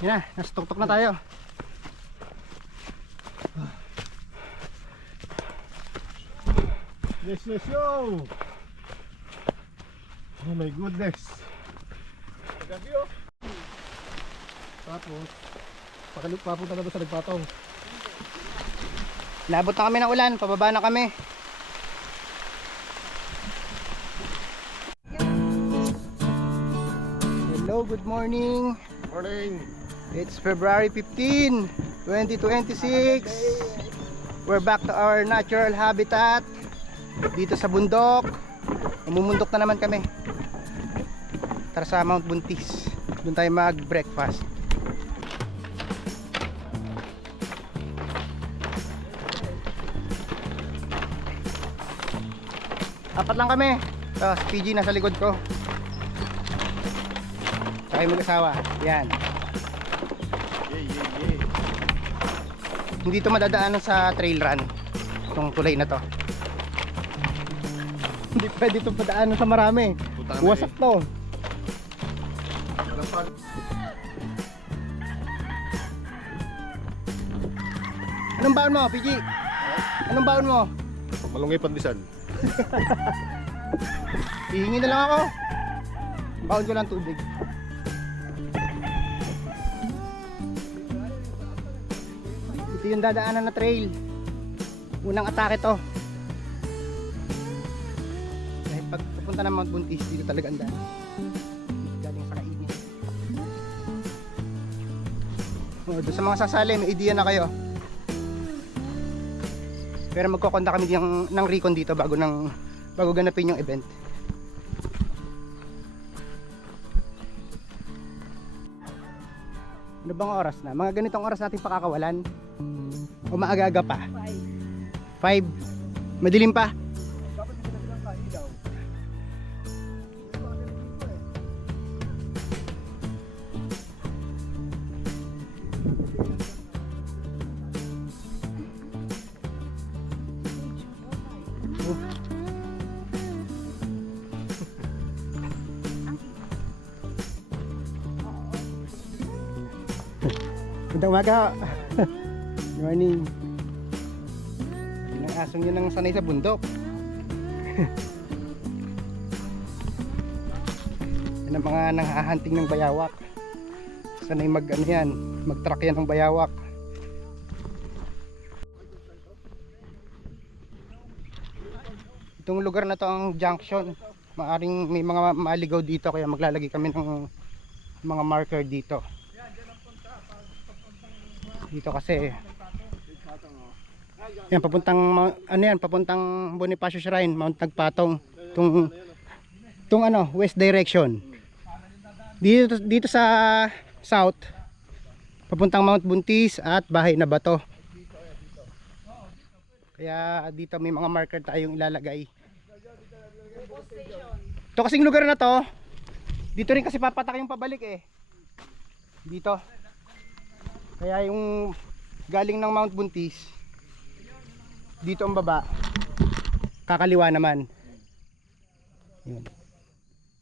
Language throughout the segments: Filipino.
Yan na, nasa tuktok na tayo. Yes, yes, yo! Oh my goodness! Gabi oh! Tapos, papunta na ba sa nagpatong? Labot na kami ng ulan, pababa na kami. Hello, good morning. Morning! It's February 15, 2026. We're back to our natural habitat. Dito sa bundok. Umumundok na naman kami. Tara sa Mount Buntis. Doon tayo mag-breakfast. Apat lang kami. Si PG nasa likod ko. Saka yung mag-asawa. Yan. Hindi ito madadaanan sa trail run. Itong tulay na to. Hindi pwede ito padaanan sa marami. Wasak to. Anong baon mo, PG? Anong baon mo? Malungi pandesal. Hihingi na lang ako. Baon ko lang tubig. Ito yung dadaanan na trail. Unang atake to. Dahil pag pupunta ng Mount Buntis, dito talaga ang daan. Galing sa kainin. Doon sa mga sasali, may idea na kayo. Pero magkokonda kami ng recon dito bago ganapin yung event. Ano bang oras na? Mga ganitong oras natin pakakawalan? O maaga-aga pa? 5. Madilim pa? Magandang umaga. Good morning. Yung asong yun ang sanay sa bundok. Yan ang mga nanghahanting ng bayawak. Sanay mag-truck yan ng bayawak. Itong lugar na to ang junction. Maaring may mga maligaw dito kaya maglalagay kami ng mga marker dito. Dito kasi yan papuntang Bonifacio Shrine, Mount Nagpatong, tung west direction. Dito sa south papuntang Mount Buntis at Bahay na Bato. Kaya dito may mga marker tayong ilalagay. Ito kasing lugar na to, dito rin kasi papatak yung pabalik eh. Dito. Kaya yung galing ng Mount Buntis, dito ang baba, kakaliwa naman. Yun.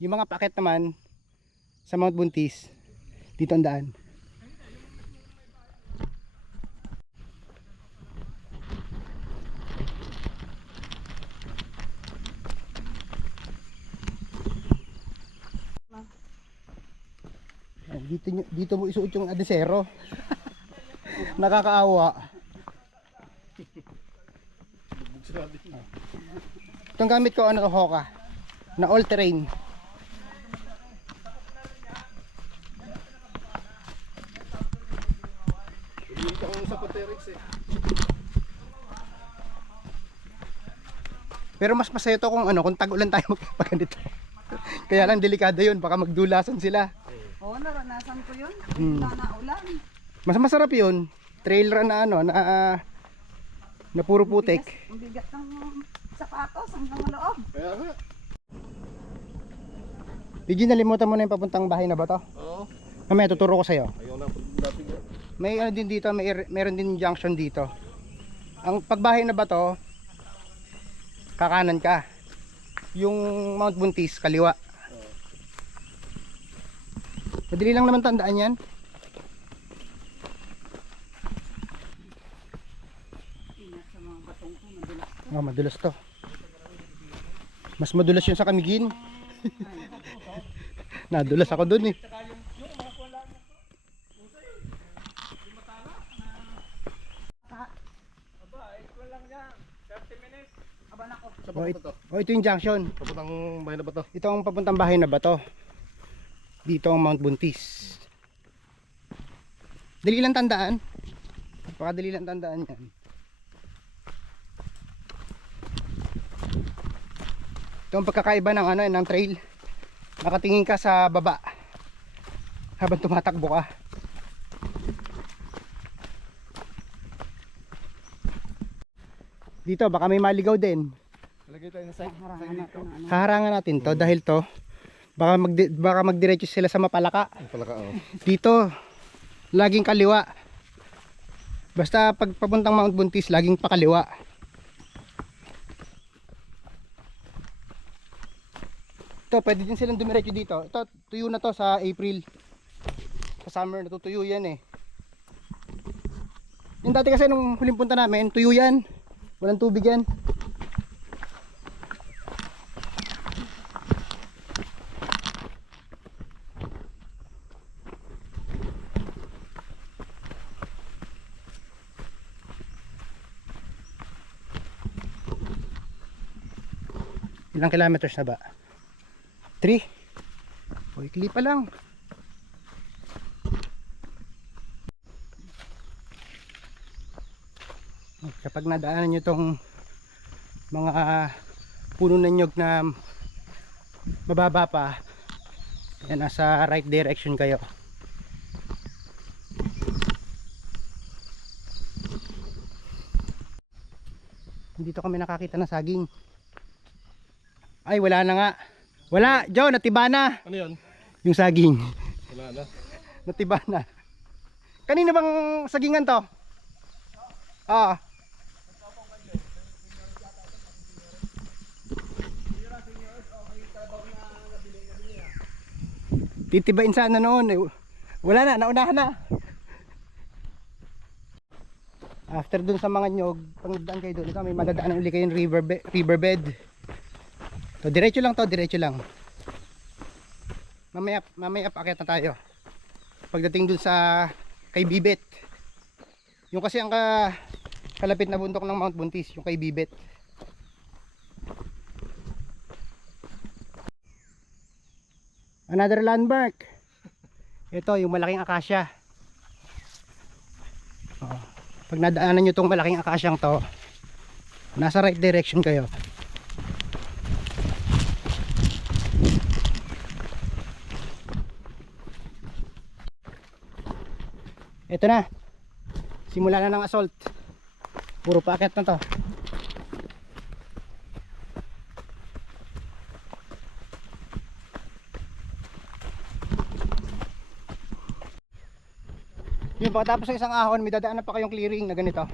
Yung mga paket naman sa Mount Buntis, dito ang daan. Dito mo isuot yung adesero. Nakakaawa. Itong gamit ko Hoka na all terrain. Pero mas masaya to kung tag-ulan tayo magpapaganito. Kaya lang delikado yun, baka magdulasan sila. Oo, naranasan ko yun. Ulan. Mas masarap yun. Trail run na na puro putik. Ang bigat ng sapatos hanggang loob. Kaya nga. PG, nalimutan mo na yung papuntang Bahay na Bato? Oo. Mamaya tuturo ko sa'yo. Ayaw na dating. May din dito, meron din junction dito. Ang pagbahay na Bato, kakanan ka. Yung Mount Buntis, kaliwa. Madali lang naman tandaan yan. Oh, madulas to. Mas madulas yun sa Kamigin. Nadulas ako dun eh. Sa papunta to. Oh, ito yung junction. Papuntang bahay na ba to? Ito ang papuntang bahay na ba to? Dito ang Mount Buntis. Dali lang tandaan. Pakadali lang tandaan yan. Ito ang pagkakaiba ng ano, ng trail. Nakatingin ka sa baba habang tumatakbo ka. Dito baka may maligaw din. Lagay tayo na side. Harangan natin ang ano. Haharangan natin to dahil to baka magdiretso sila sa Mapalaka. Palaka oh. Dito laging kaliwa. Basta pag papuntang Mount Buntis laging pakaliwa. Ito pwede din silang dumiretso dito. Ito tuyo na to sa April. Sa summer natutuyo yan eh. Yung dati kasi nung huling punta namin tuyo yan. Walang tubig yan. Ilang kilometers na ba? 3. Ikli pa lang. Kapag nadaanan nyo itong mga puno ng nyog na mababa pa, yan, nasa right direction kayo. Dito kami nakakita ng saging. Ay, wala na nga. Wala, Joe, natiba na. Ano yun? Yung saging. Wala na. Natiba na. Kanina bang sagingan to? Ah. Titibain sana noon. Wala na, naunahan na. After dun sa mga nyog, pangdaan kayo doon, ito may madadaanan uli kayong riverbed. So, diretso lang to, diretso lang. Mamaya paakyat na tayo. Pagdating dun sa kay Bibet. Yung kasi ang kalapit na bundok ng Mount Buntis, yung kay Bibet. Another landmark. Ito yung malaking akasya. Oh. Pag nadaanan nyo itong malaking akasyang to, nasa right direction kayo. Ito na. Simula na ng assault. Puro paakyat na to. Yung pagkatapos ng isang ahon, may dadaan na pa kayong clearing na ganito.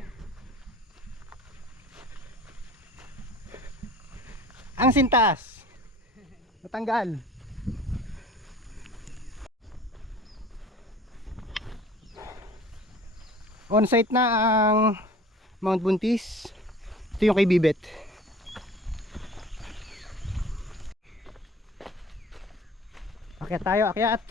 Ang sintas natanggal. On site na ang Mount Buntis. Ito yung kay Bibet. Akyat tayo, akyat.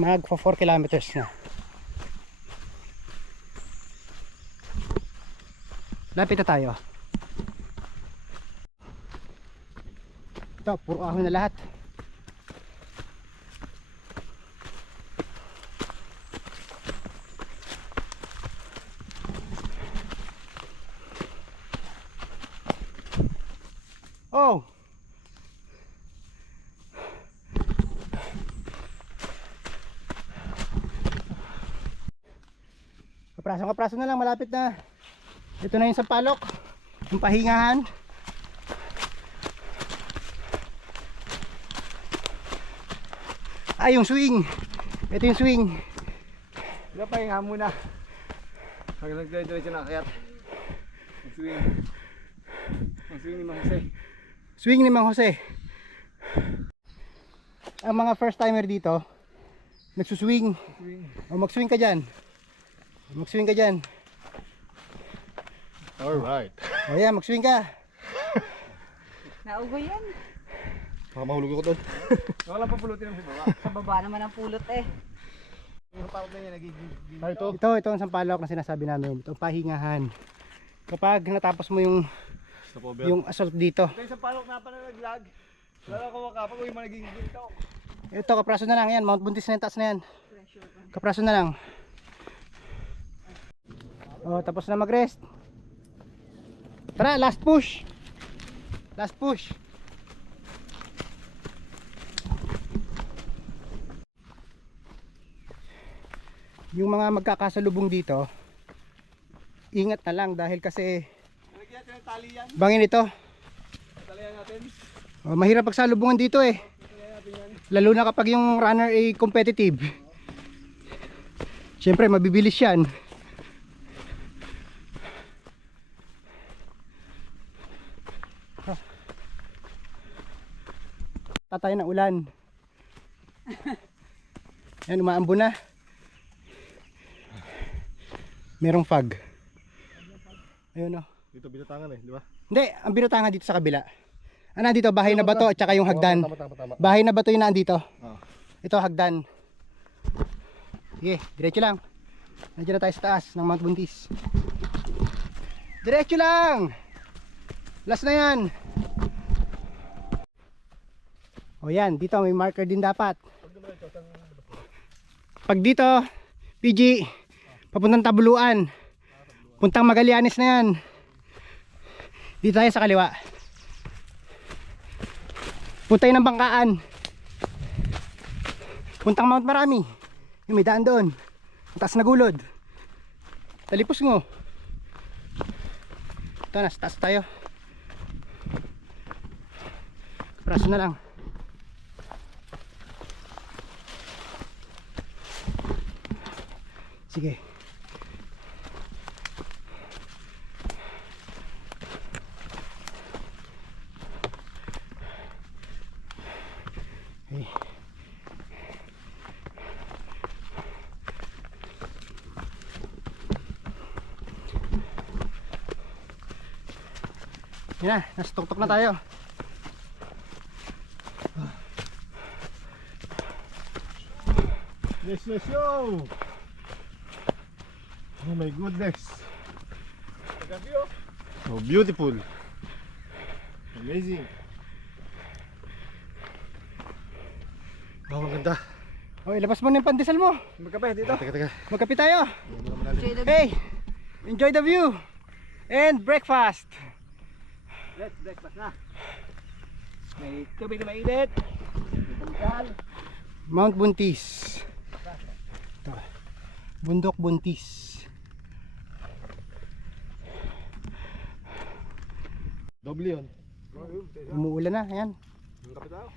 Magpa 4 kilometers na. Lapit na tayo. Ito, puro ahon na lahat. Oh! Kapraso na lang, malapit na. Ito na yung sampalok, yung pahingahan. Ay, yung swing. Ito yung swing. Wala, pahinga muna. Pag nagdiretso na kayat. Mag-swing. Mag-swing ni Mang Jose. Swing ni Mang Jose. Ang mga first timer dito, Nagsuswing. Swing. O mag-swing ka dyan. Mag-swing ka dyan. Alright. O yan, mag-swing ka. Naugo yan. Baka mahulog ako doon. Baka lang papulutin naman sa baba. Sa baba naman ang pulot eh. Yung parang na yan, nagiging... Ah, ito. Ito ang sampalok na sinasabi namin. Ito pahingahan. Kapag natapos mo yung assault dito. Ito yung sa palok na pa na naglag. Wala ko makapag, uy, managing ginto. Ito, kapraso na lang yan. Mount Buntis na yung taas na yan. Kapraso na lang. O, tapos na mag-rest. Tara, last push. Last push. Yung mga magkakasalubong dito, ingat na lang dahil kasi Nalagyan natin ng tali yan. bangin ito. Talihan natin. O, mahirap pagsalubungan dito eh. Lalo na kapag yung runner ay competitive. Siyempre mabibilis yan. Tatay ng ulan. Yan, umaambo na. Merong fog. Ayun o. Dito binatangan eh, di ba? Hindi, ang binutangan dito sa kabila. Nandito bahay na bato at saka yung hagdan. Tama. Bahay na bato yung nandito. Oh. Ito hagdan. Sige, diretso lang. Nandiyan na tayo sa taas ng Mount Buntis. Diretso lang. Last na yan. O yan, dito may marker din dapat. Pag dito, PG, papuntang Tabuluan. Puntang Magallanes na yan. Dito tayo sa kaliwa. Puntay ng Bangkaan. Puntang Mount Marami. Yung may daan doon. Ang taas na gulod. Talipos mo. Ito, nasa taas tayo. Praso na lang. Sige. Okay. Yan na, nasa tuktok na tayo. Let's go! Oh my goodness! So beautiful! Amazing! Oh, maganda! Okay, labas mo na yung pandesal mo. Magkape dito? Teka. Magkape tayo. Enjoy the Hey, enjoy the view and breakfast. Let's breakfast na! May tubig na mainit! Mount Buntis. Ito. Bundok Buntis. Doble yun. Umuulan na, ayan. Magkape tayo?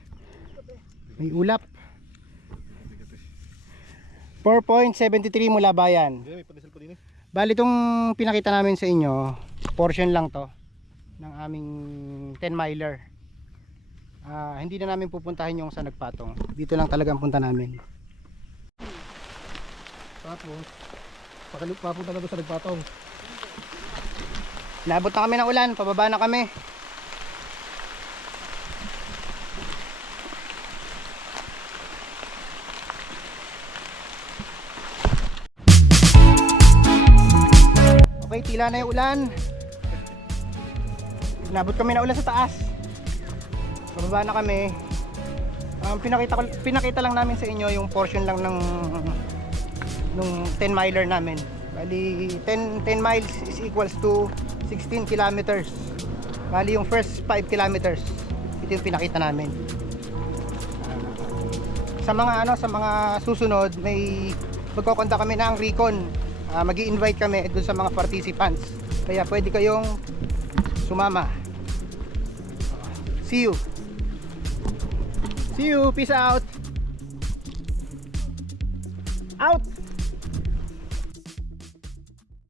May ulap. 4.73 mula bayan. Hindi, may pandesal pa din eh. Bali itong pinakita namin sa inyo, portion lang to ng aming 10 miler. Hindi na namin pupuntahin yung sa Nagpatong. Dito lang talaga ang punta namin. Tapos, papunta na doon sa Nagpatong. Naabot na kami ng ulan, pababa na kami. Okay, tila na yung ulan. Nabot kami na ulan sa taas. Bababa na kami. Pinakita lang namin sa inyo yung portion lang ng 10 miler namin. Bali 10 miles is equals to 16 kilometers. Bali yung first 5 kilometers ito yung pinakita namin. Sa mga susunod may magkokontak kami ng recon. Magi-invite kami doon sa mga participants. Kaya pwede kayong sumama. See you. See you. Peace out. Out.